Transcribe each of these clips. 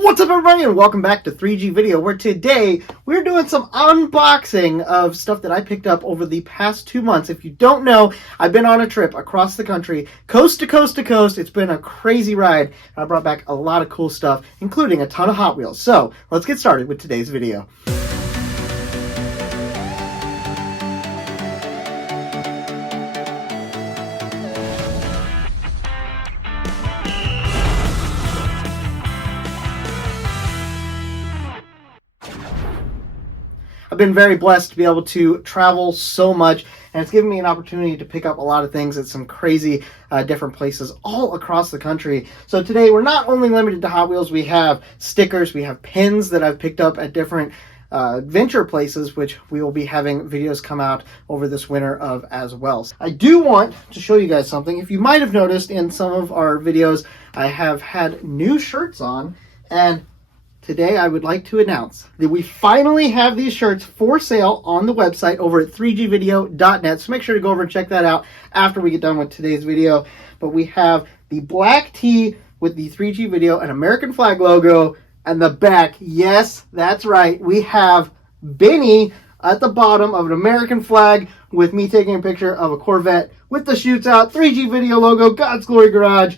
What's up, everybody, and welcome back to 3G Video, where today we're doing some unboxing of stuff that I picked up over the past 2 months. If you don't know, I've been on a trip across the country, coast to coast to coast. It's been a crazy ride, and I brought back a lot of cool stuff, including a ton of Hot Wheels. So let's get started with today's video. I've been very blessed to be able to travel so much, and it's given me an opportunity to pick up a lot of things at some crazy different places all across the country. So today we're not only limited to Hot Wheels, we have stickers, we have pins that I've picked up at different adventure places, which we will be having videos come out over this winter of as well. I do want to show you guys something. If you might have noticed in some of our videos, I have had new shirts on, and today I would like to announce that we finally have these shirts for sale on the website over at 3gvideo.net. So make sure to go over and check that out after we get done with today's video. But we have the black tee with the 3G Video and American flag logo, and the back, yes, that's right, we have Benny at the bottom of an American flag with me taking a picture of a Corvette with the shoots out, 3G Video logo, God's Glory Garage.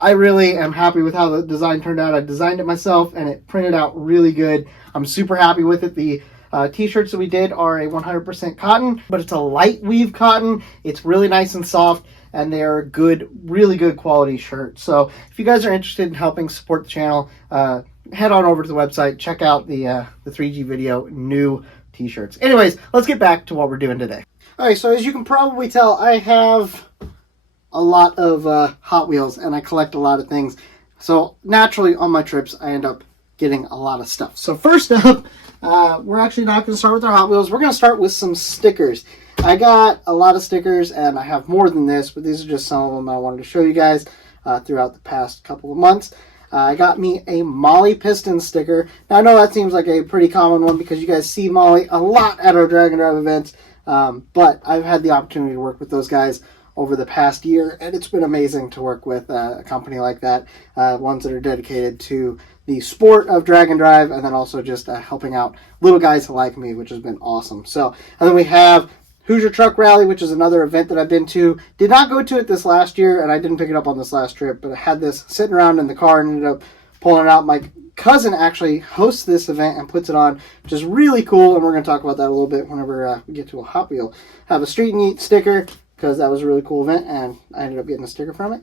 I really am happy with how the design turned out. I designed it myself, and it printed out really good. I'm super happy with it. The t-shirts that we did are a 100% cotton, but it's a light weave cotton. It's really nice and soft, and they are a good, really good quality shirt. So if you guys are interested in helping support the channel, head on over to the website, check out the 3G Video new t-shirts. Anyways, let's get back to what we're doing today. All right, so as you can probably tell, I have a lot of Hot Wheels, and I collect a lot of things. So naturally on my trips, I end up getting a lot of stuff. So first up, we're actually not going to start with our Hot Wheels. We're going to start with some stickers. I got a lot of stickers, and I have more than this, but these are just some of them I wanted to show you guys throughout the past couple of months. I got me a Molly Piston sticker. Now, I know that seems like a pretty common one because you guys see Molly a lot at our Drag and Drive events, but I've had the opportunity to work with those guys over the past year, and it's been amazing to work with a company like that, ones that are dedicated to the sport of Drag and Drive, and then also just helping out little guys like me, which has been awesome. So, and then we have Hoosier Truck Rally, which is another event that I've been to. Did not go to it this last year, and I didn't pick it up on this last trip, but I had this sitting around in the car and ended up pulling it out. My cousin actually hosts this event and puts it on, which is really cool, and we're going to talk about that a little bit whenever we get to a Hot Wheel. Have a Street and Eat sticker, because that was a really cool event, and I ended up getting a sticker from it.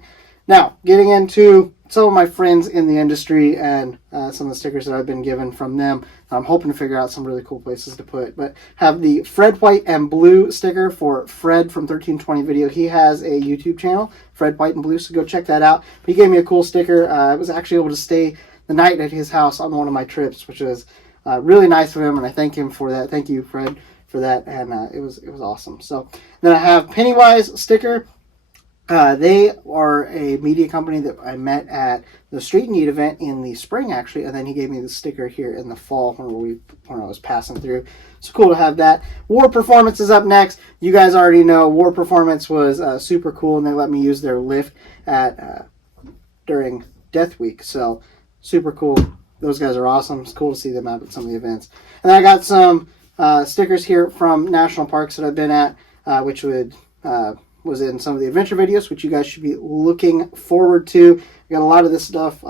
Now, getting into some of my friends in the industry and some of the stickers that I've been given from them. I'm hoping to figure out some really cool places to put, but have the Fred White and Blue sticker for Fred from 1320 Video. He has a YouTube channel, Fred White and Blue, so go check that out. But he gave me a cool sticker. I was actually able to stay the night at his house on one of my trips, which was really nice of him, and I thank him for that. Thank you, Fred, for that, and it was awesome. So then I have Pennywise sticker. They are a media company that I met at the Street and Eat event in the spring, actually, and then he gave me the sticker here in the fall when I was passing through. It's cool to have that. War Performance is up next. You guys already know War Performance was super cool, and they let me use their lift at during Death Week, so super cool. Those guys are awesome. It's cool to see them out at some of the events. And then I got some stickers here from national parks that I've been at, which was in some of the adventure videos, which you guys should be looking forward to. I got a lot of this stuff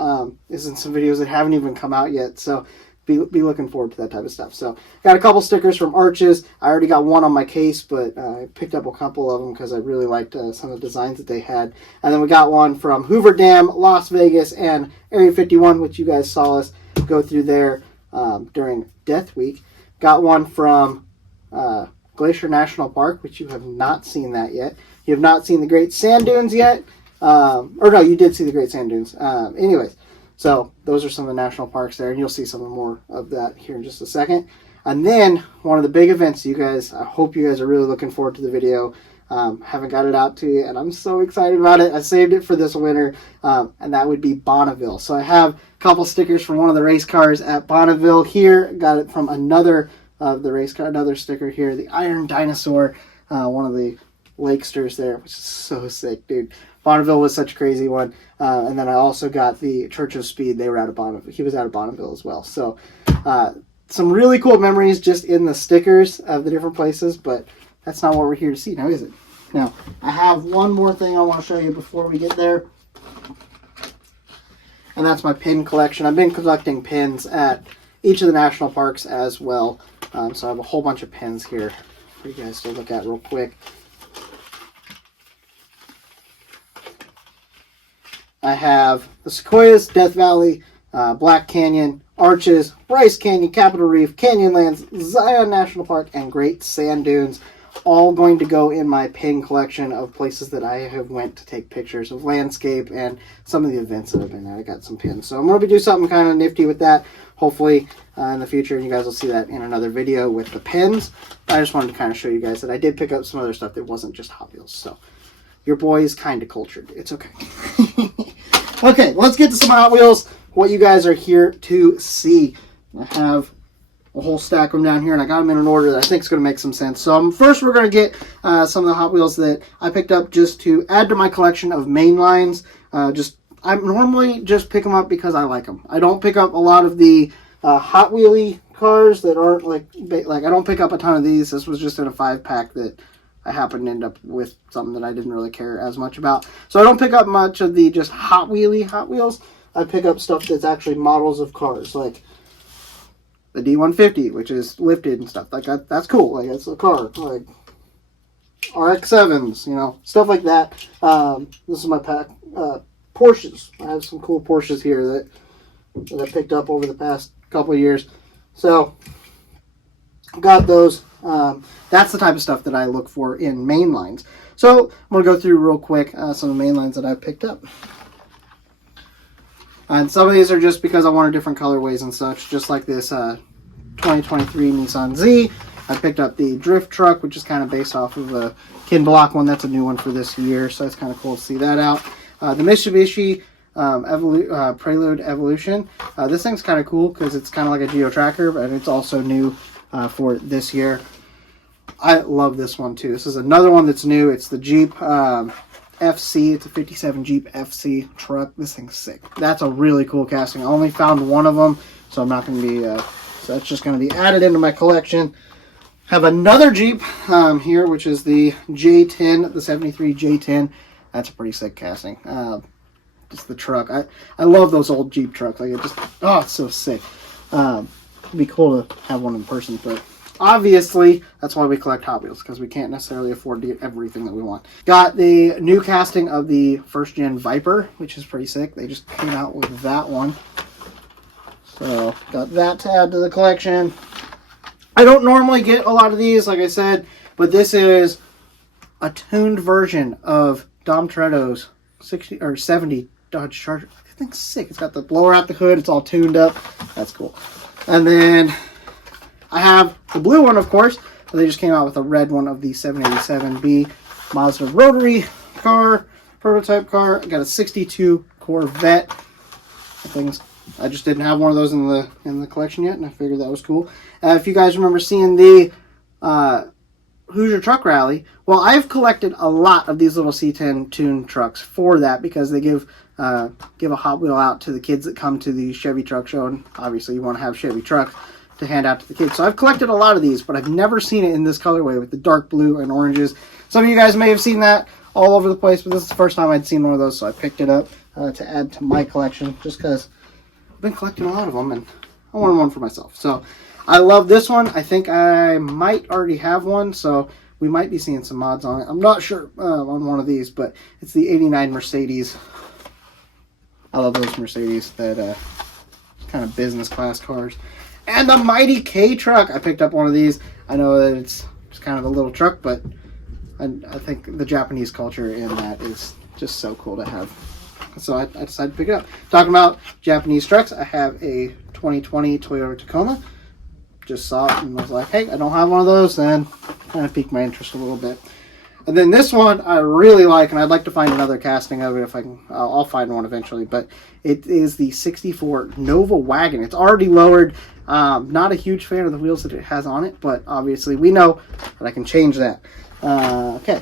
is in some videos that haven't even come out yet, so be looking forward to that type of stuff. So got a couple stickers from Arches. I already got one on my case, but I picked up a couple of them because I really liked some of the designs that they had. And then we got one from Hoover Dam, Las Vegas, and Area 51, which you guys saw us go through there during Death Week. Got one from Glacier National Park, which you have not seen that yet. You have not seen the Great Sand Dunes yet. Or no, you did see the Great Sand Dunes. Anyways, so those are some of the national parks there, and you'll see some more of that here in just a second. And then one of the big events, you guys, I hope you guys are really looking forward to the video. Haven't got it out to you, and I'm so excited about it. I saved it for this winter, and that would be Bonneville. So I have a couple stickers from one of the race cars at Bonneville here. Got it from another of the race car, another sticker here, the Iron Dinosaur, one of the Lakesters there, which is so sick, dude. Bonneville was such a crazy one. And then I also got the Church of Speed. They were out of Bonneville. He was out of Bonneville as well. So some really cool memories just in the stickers of the different places, but that's not what we're here to see now, is it? Now, I have one more thing I want to show you before we get there. And that's my pin collection. I've been collecting pins at each of the national parks as well. So I have a whole bunch of pins here for you guys to look at real quick. I have the Sequoias, Death Valley, Black Canyon, Arches, Bryce Canyon, Capitol Reef, Canyonlands, Zion National Park, and Great Sand Dunes. All going to go in my pin collection of places that I have went to take pictures of landscape and some of the events that have been there. I got some pins. So I'm going to do something kind of nifty with that, hopefully in the future. And you guys will see that in another video with the pins. I just wanted to kind of show you guys that I did pick up some other stuff that wasn't just Hot Wheels. So your boy is kind of cultured. It's okay. Okay, let's get to some Hot Wheels, what you guys are here to see. I have a whole stack of them down here, and I got them in an order that I think is going to make some sense. So first we're going to get some of the Hot Wheels that I picked up just to add to my collection of main lines. I normally just pick them up because I like them. I don't pick up a lot of the Hot Wheelie cars that aren't like I don't pick up a ton of these. This was just in a 5-pack that I happened to end up with something that I didn't really care as much about. So I don't pick up much of the just Hot Wheels. I pick up stuff that's actually models of cars, like the D150, which is lifted and stuff like that. That's cool. Like, it's a car. Like RX-7s, you know, stuff like that. This is my pack. Porsches. I have some cool Porsches here that I picked up over the past couple of years. So got those. That's the type of stuff that I look for in main lines. So I'm going to go through real quick some of the main lines that I picked up. And some of these are just because I wanted different colorways and such, just like this 2023 Nissan Z. I picked up the drift truck, which is kind of based off of a Kin Block one. That's a new one for this year, so it's kind of cool to see that out. The Mitsubishi Prelude Evolution. This thing's kind of cool because it's kind of like a Geo Tracker, but it's also new for this year. I love this one too. This is another one that's new. It's the Jeep FC. It's a 57 Jeep FC truck. This thing's sick. That's a really cool casting. I only found one of them, so I'm not going to be so that's just going to be added into my collection. Have another Jeep here, which is the J10, the 73 J10. That's a pretty sick casting. Just the truck. I love those old Jeep trucks. Like, it's so sick. It'd be cool to have one in person, but obviously, that's why we collect Hot Wheels, because we can't necessarily afford to get everything that we want. Got the new casting of the first-gen Viper, which is pretty sick. They just came out with that one. So, got that to add to the collection. I don't normally get a lot of these, like I said, but this is a tuned version of Dom Toretto's 60 or 70 Dodge Charger. I think it's sick. It's got the blower out the hood. It's all tuned up. That's cool. And then I have the blue one, of course, but they just came out with a red one of the 787B Mazda rotary car, prototype car. I got a 62 Corvette. I just didn't have one of those in the collection yet, and I figured that was cool. If you guys remember seeing the Hoosier Truck Rally, well, I've collected a lot of these little C10 tuned trucks for that, because they give a Hot Wheel out to the kids that come to the Chevy Truck Show, and obviously you want to have Chevy trucks to hand out to the kids. So I've collected a lot of these, but I've never seen it in this colorway with the dark blue and oranges. Some of you guys may have seen that all over the place, but this is the first time I'd seen one of those, so I picked it up to add to my collection, just because I've been collecting a lot of them, and I wanted one for myself. So I love this one. I think I might already have one, so we might be seeing some mods on it. I'm not sure on one of these, but it's the 89 Mercedes. I love those Mercedes, that kind of business class cars. And the Mighty K truck. I picked up one of these. I know that it's just kind of a little truck, but I think the Japanese culture in that is just so cool to have. So I decided to pick it up. Talking about Japanese trucks, I have a 2020 Toyota Tacoma. Just saw it and was like, hey, I don't have one of those, and kind of piqued my interest a little bit. And then this one I really like, and I'd like to find another casting of it if I can. I'll find one eventually, but it is the 64 Nova Wagon. It's already lowered. Not a huge fan of the wheels that it has on it, but obviously we know that I can change that. Okay.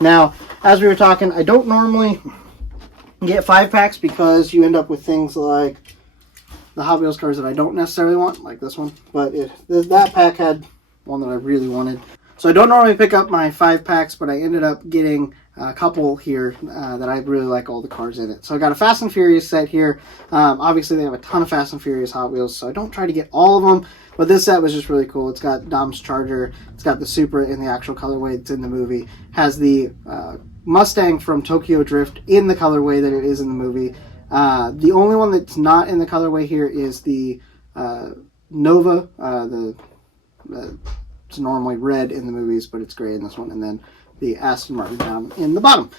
Now, as we were talking, I don't normally get 5-packs because you end up with things like the Hot Wheels cars that I don't necessarily want, like this one. But that pack had one that I really wanted. So I don't normally pick up my 5-packs, but I ended up getting a couple here that I really like all the cars in it. So I got a Fast and Furious set here. Obviously, they have a ton of Fast and Furious Hot Wheels, so I don't try to get all of them. But this set was just really cool. It's got Dom's Charger. It's got the Supra in the actual colorway that's in the movie. Has the Mustang from Tokyo Drift in the colorway that it is in the movie. The only one that's not in the colorway here is the Nova. It's normally red in the movies, but it's gray in this one. And then the Aston Martin down in the bottom.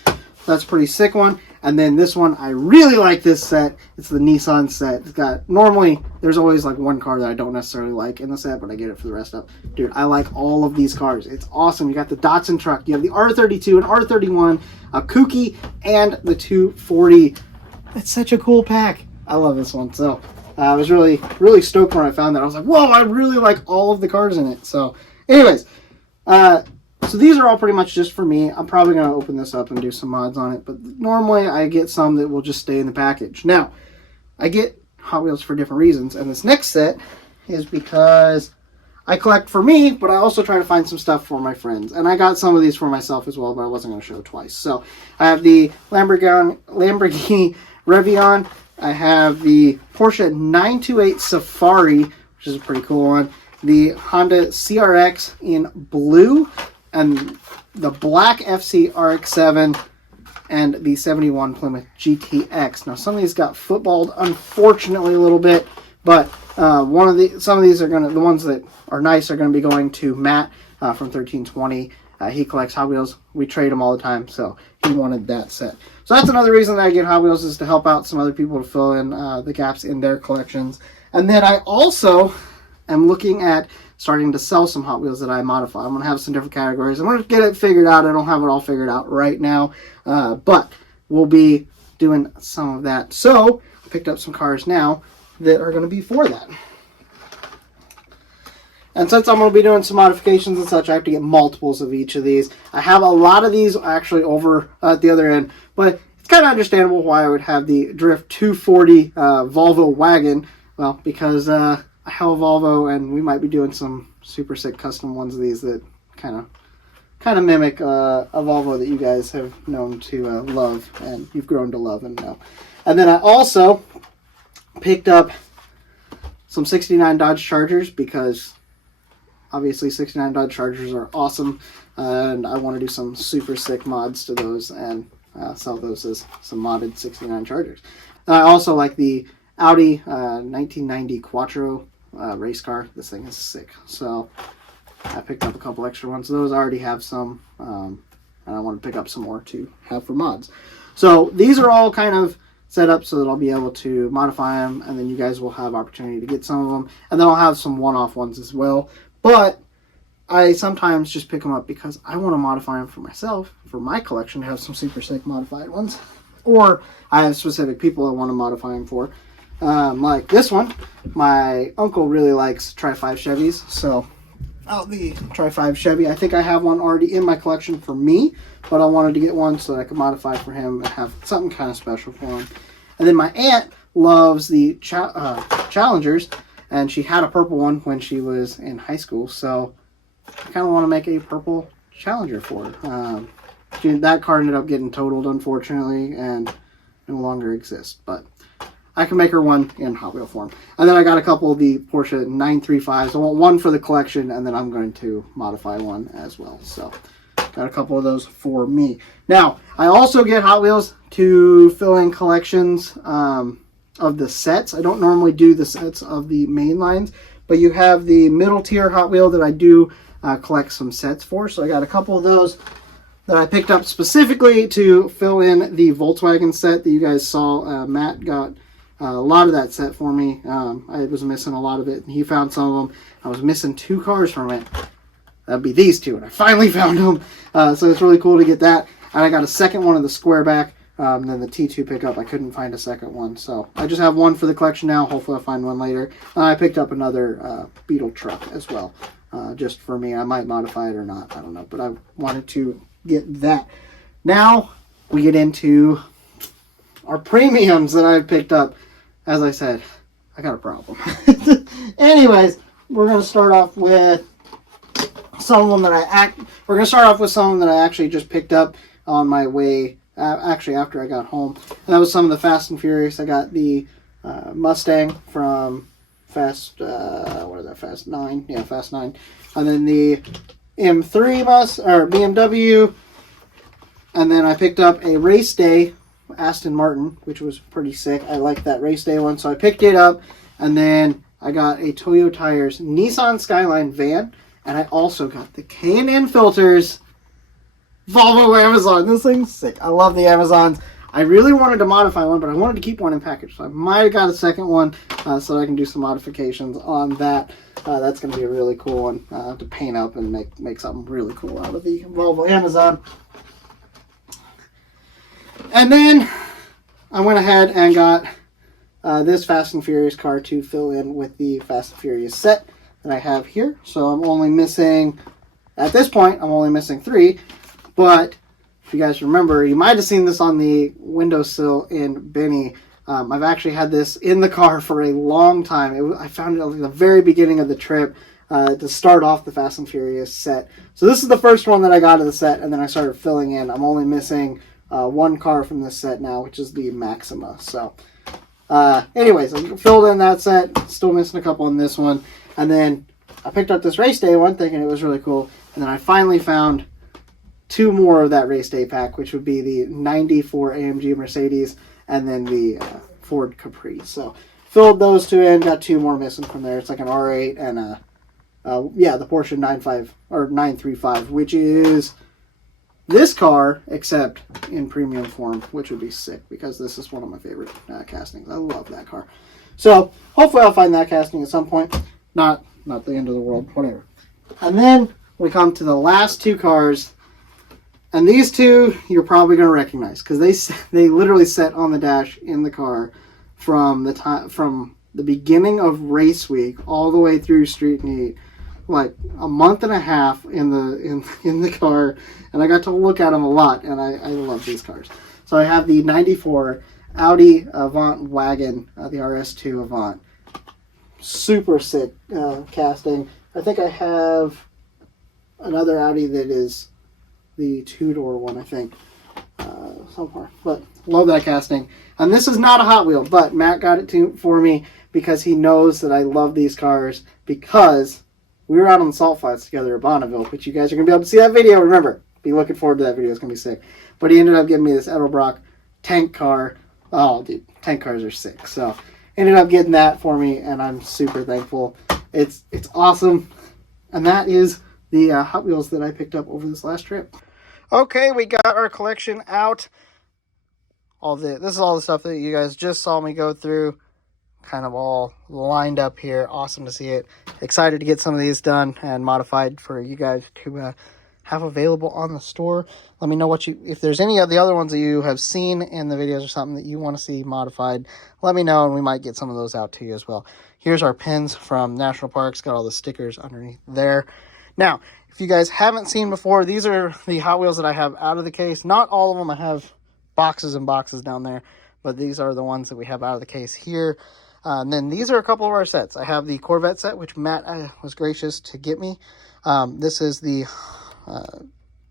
That's a pretty sick one. And then this one, I really like this set. It's the Nissan set. It's got, normally, there's always like one car that I don't necessarily like in the set, but I get it for the rest of it. Dude, I like all of these cars. It's awesome. You got the Datsun truck. You have the R32 and R31, a Kuki, and the 240. It's such a cool pack. I love this one. So I was really, really stoked when I found that. I was like, whoa, I really like all of the cars in it. So anyways, so these are all pretty much just for me. I'm probably going to open this up and do some mods on it, but normally I get some that will just stay in the package. Now, I get Hot Wheels for different reasons, and this next set is because I collect for me, but I also try to find some stuff for my friends. And I got some of these for myself as well, but I wasn't going to show twice. So I have the Lamborghini Revion. I have the Porsche 928 Safari, which is a pretty cool one. The Honda CRX in blue, and the black FC RX-7, and the 71 Plymouth GTX. Now, some of these got footballed, unfortunately, a little bit, but some of these are the ones that are nice are going to be going to Matt from 1320. He collects Hot Wheels. We trade them all the time, so he wanted that set. So that's another reason that I get Hot Wheels, is to help out some other people to fill in the gaps in their collections. And then I also am looking at starting to sell some Hot Wheels that I modify. I'm going to have some different categories. I'm going to get it figured out. I don't have it all figured out right now, but we'll be doing some of that. So I picked up some cars now that are going to be for that. And since I'm going to be doing some modifications and such, I have to get multiples of each of these. I have a lot of these actually over at the other end, but it's kind of understandable why I would have the Drift 240 Volvo wagon. Well, because I have a Volvo, and we might be doing some super sick custom ones of these that kind of mimic a Volvo that you guys have known to love, and you've grown to love and know. And then I also picked up some 69 Dodge Chargers, because obviously 69 Dodge Chargers are awesome, and I want to do some super sick mods to those and sell those as some modded 69 Chargers. And I also like the Audi 1990 Quattro race car. This thing is sick. So I picked up a couple extra ones. Those I already have some, and I want to pick up some more to have for mods. So these are all kind of set up so that I'll be able to modify them, and then you guys will have opportunity to get some of them, and then I'll have some one-off ones as well. But I sometimes just pick them up because I want to modify them for myself, for my collection, to have some super sick modified ones, or I have specific people I want to modify them for. Like this one, my uncle really likes Tri-5 Chevys, so the Tri-5 Chevy, I think I have one already in my collection for me, but I wanted to get one so that I could modify for him and have something kind of special for him. And then my aunt loves the Challengers, and she had a purple one when she was in high school, so I kind of want to make a purple Challenger for her. That car ended up getting totaled, unfortunately, and no longer exists, but I can make her one in Hot Wheel form. And then I got a couple of the Porsche 935s. I want one for the collection, and then I'm going to modify one as well. So got a couple of those for me. Now, I also get Hot Wheels to fill in collections of the sets. I don't normally do the sets of the main lines, but you have the middle tier Hot Wheel that I do collect some sets for. So I got a couple of those that I picked up specifically to fill in the Volkswagen set that you guys saw. Matt got a lot of that set for me. I was missing a lot of it, and he found some of them. I was missing 2 cars from it. That'd be these 2, and I finally found them. So it's really cool to get that. And I got a second one of the Squareback. Then the T2 pickup, I couldn't find a second one. So I just have one for the collection now. Hopefully I'll find one later. I picked up another Beetle truck as well. Just for me. I might modify it or not. I don't know. But I wanted to get that. Now we get into our premiums that I've picked up. As I said, I got a problem. Anyways, we're gonna start off with some of them that we're gonna start off with some that I actually just picked up on my way. Actually, after I got home, and that was some of the Fast and Furious. I got the Mustang from Fast 9? Yeah, Fast 9, and then the M3 BMW, and then I picked up a race day Aston Martin, which was pretty sick. I liked that race day one, so I picked it up, and then I got a Toyo Tires Nissan Skyline van, and I also got the K&N filters Volvo Amazon. This thing's sick. I love the Amazons. I really wanted to modify one, but I wanted to keep one in package, so I might have got a second one so I can do some modifications on that. That's going to be a really cool one to paint up and make something really cool out of the Volvo Amazon. And then I went ahead and got this Fast and Furious car to fill in with the Fast and Furious set that I have here. So I'm only missing, at this point, I'm only missing 3. But if you guys remember, you might have seen this on the windowsill in Benny. I've actually had this in the car for a long time. I found it at the very beginning of the trip to start off the Fast and Furious set. So this is the first one that I got of the set, and then I started filling in. I'm only missing one car from this set now, which is the Maxima. So anyways, I filled in that set. Still missing a couple on this one. And then I picked up this race day one, thinking it was really cool. And then I finally found 2 more of that race day pack, which would be the 94 AMG Mercedes and then the Ford Capri. So filled those 2 in, got 2 more missing from there. It's like an R8 and the Porsche 935, which is this car, except in premium form, which would be sick because this is one of my favorite castings. I love that car. So hopefully I'll find that casting at some point. Not the end of the world, whatever. And then we come to the last 2 cars. And these 2 you're probably going to recognize because they literally sat on the dash in the car from the beginning of race week all the way through street meet, like a month and a half in the car, and I got to look at them a lot, and I love these cars. So I have the 94 Audi Avant wagon, the RS2 Avant. Super sick casting. I think I have another Audi that is the 2-door one, I think, somewhere. But love that casting. And this is not a Hot Wheel, but Matt got it for me because he knows that I love these cars because we were out on the salt flats together at Bonneville, which you guys are going to be able to see that video. Remember, be looking forward to that video. It's going to be sick. But he ended up giving me this Edelbrock tank car. Oh, dude, tank cars are sick. So ended up getting that for me, and I'm super thankful. It's awesome. And that is the Hot Wheels that I picked up over this last trip. Okay, we got our collection out. This is all the stuff that you guys just saw me go through. Kind of all lined up here. Awesome to see it. Excited to get some of these done and modified for you guys to have available on the store. Let me know if there's any of the other ones that you have seen in the videos or something that you want to see modified. Let me know and we might get some of those out to you as well. Here's our pins from National Parks. Got all the stickers underneath there. Now, if you guys haven't seen before, these are the Hot Wheels that I have out of the case. Not all of them. I have boxes and boxes down there, but these are the ones that we have out of the case here. And then these are a couple of our sets. I have the Corvette set, which Matt was gracious to get me. This is the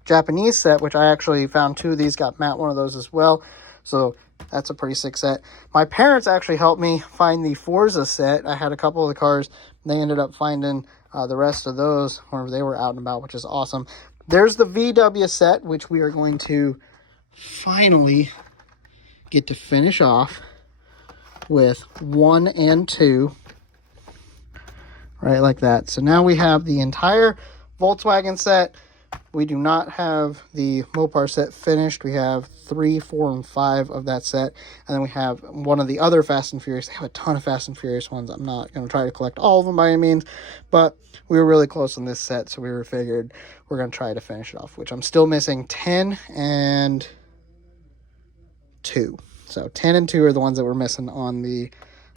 Japanese set, which I actually found 2 of these. Got Matt one of those as well. So that's a pretty sick set. My parents actually helped me find the Forza set. I had a couple of the cars. They ended up finding the rest of those whenever they were out and about, which is awesome. There's the VW set, which we are going to finally get to finish off with 1 and 2. Right like that. So now we have the entire Volkswagen set. We do not have the Mopar set finished. We have 3, 4, and 5 of that set. And then we have one of the other Fast and Furious. They have a ton of Fast and Furious ones. I'm not going to try to collect all of them by any means. But we were really close on this set. So we figured we're going to try to finish it off. Which I'm still missing 10 and 2. So 10 and 2 are the ones that we're missing on the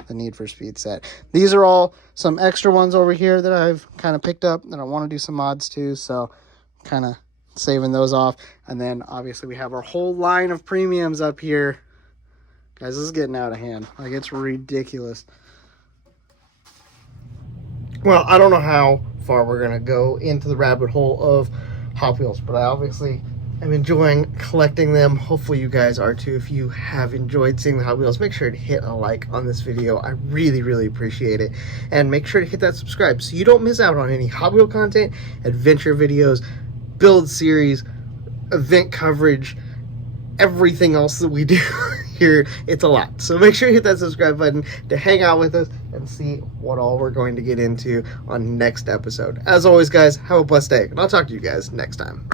Need for Speed set. These are all some extra ones over here that I've kind of picked up that I want to do some mods to. So kind of saving those off. And then obviously we have our whole line of premiums up here. Guys, this is getting out of hand. Like, it's ridiculous. Well, I don't know how far we're going to go into the rabbit hole of Hot Wheels, but I obviously am enjoying collecting them. Hopefully you guys are too. If you have enjoyed seeing the Hot Wheels, make sure to hit a like on this video. I really, really appreciate it. And make sure to hit that subscribe so you don't miss out on any Hot Wheel content, adventure videos, build series, event coverage, everything else that we do here. It's a lot. So make sure you hit that subscribe button to hang out with us and see what all we're going to get into on next episode. As always, guys, have a blessed day, and I'll talk to you guys next time.